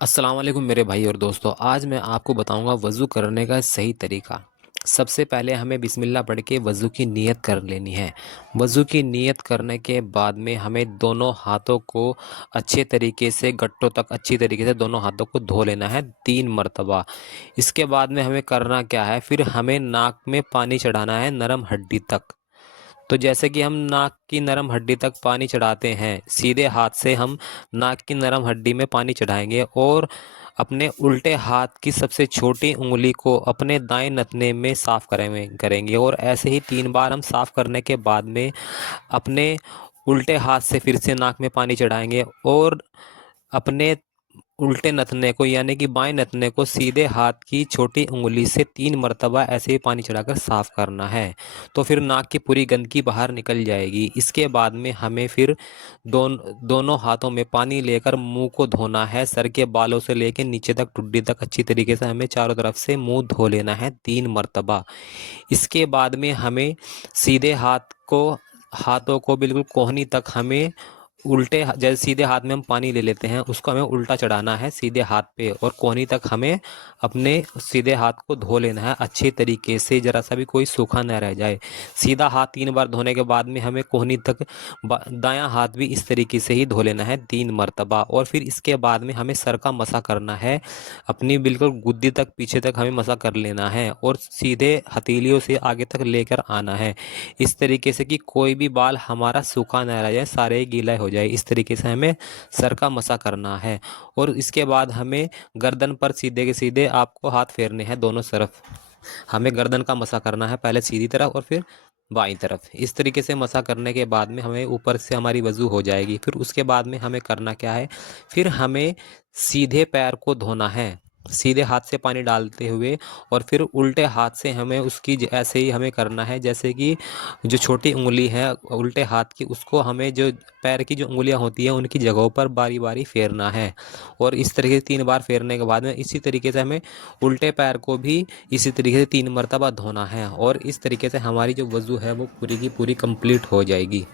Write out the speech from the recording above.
अस्सलाम वालेकुम मेरे भाई और दोस्तों। आज मैं आपको बताऊंगा वज़ू करने का सही तरीका। सबसे पहले हमें बिस्मिल्लाह पढ़ के वज़ू की नीयत कर लेनी है। वज़ू की नीयत करने के बाद में हमें दोनों हाथों को अच्छे तरीके से गट्टों तक अच्छी तरीके से दोनों हाथों को धो लेना है 3 मरतबा। इसके बाद में हमें करना क्या है, फिर हमें नाक में पानी चढ़ाना है नरम हड्डी तक। तो जैसे कि हम नाक की नरम हड्डी तक पानी चढ़ाते हैं, सीधे हाथ से हम नाक की नरम हड्डी में पानी चढ़ाएंगे और अपने उल्टे हाथ की सबसे छोटी उंगली को अपने दाएं नथने में साफ करेंगे और ऐसे ही 3 बार हम साफ करने के बाद में अपने उल्टे हाथ से फिर से नाक में पानी चढ़ाएंगे और अपने उल्टे नथने को यानी कि बाएं नथने को सीधे हाथ की छोटी उंगली से 3 मरतबा ऐसे ही पानी चढ़ाकर साफ करना है। तो फिर नाक की पूरी गंदगी बाहर निकल जाएगी। इसके बाद में हमें फिर दोनों हाथों में पानी लेकर मुंह को धोना है। सर के बालों से लेकर नीचे तक ठुड्डी तक अच्छी तरीके से हमें चारों तरफ से मुंह धो लेना है 3 मरतबा। इसके बाद में हमें सीधे हाथों को बिल्कुल कोहनी तक हमें जैसे सीधे हाथ में हम पानी ले लेते हैं, उसको हमें उल्टा चढ़ाना है सीधे हाथ पे और कोहनी तक हमें अपने सीधे हाथ को धो लेना है अच्छे तरीके से, जरा सा भी कोई सूखा न रह जाए। सीधा हाथ 3 बार धोने के बाद में हमें कोहनी तक दायां हाथ भी इस तरीके से ही धो लेना है 3 मरतबा। और फिर इसके बाद में हमें सर का मसा करना है, अपनी बिल्कुल गुद्दी तक पीछे तक हमें मसा कर लेना है और सीधे हथेलियों से आगे तक लेकर आना है, इस तरीके से कि कोई भी बाल हमारा सूखा न रह जाए, सारे गीला हो जाए। इस तरीके से हमें सर का मसा करना है और इसके बाद हमें गर्दन पर सीधे के सीधे आपको हाथ फेरने हैं दोनों तरफ। हमें गर्दन का मसा करना है, पहले सीधी तरफ और फिर बाईं तरफ। इस तरीके से मसा करने के बाद में हमें ऊपर से हमारी वज़ू हो जाएगी। फिर उसके बाद में हमें करना क्या है, फिर हमें सीधे पैर को धोना है सीधे हाथ से पानी डालते हुए और फिर उल्टे हाथ से हमें उसकी ऐसे ही हमें करना है, जैसे कि जो छोटी उंगली है उल्टे हाथ की, उसको हमें जो पैर की जो उंगलियां होती हैं उनकी जगहों पर बारी बारी फेरना है। और इस तरीके से 3 बार फेरने के बाद में इसी तरीके से हमें उल्टे पैर को भी इसी तरीके से 3 मरतबा धोना है और इस तरीके से हमारी जो वज़ू है वो पूरी की पूरी कंप्लीट हो जाएगी।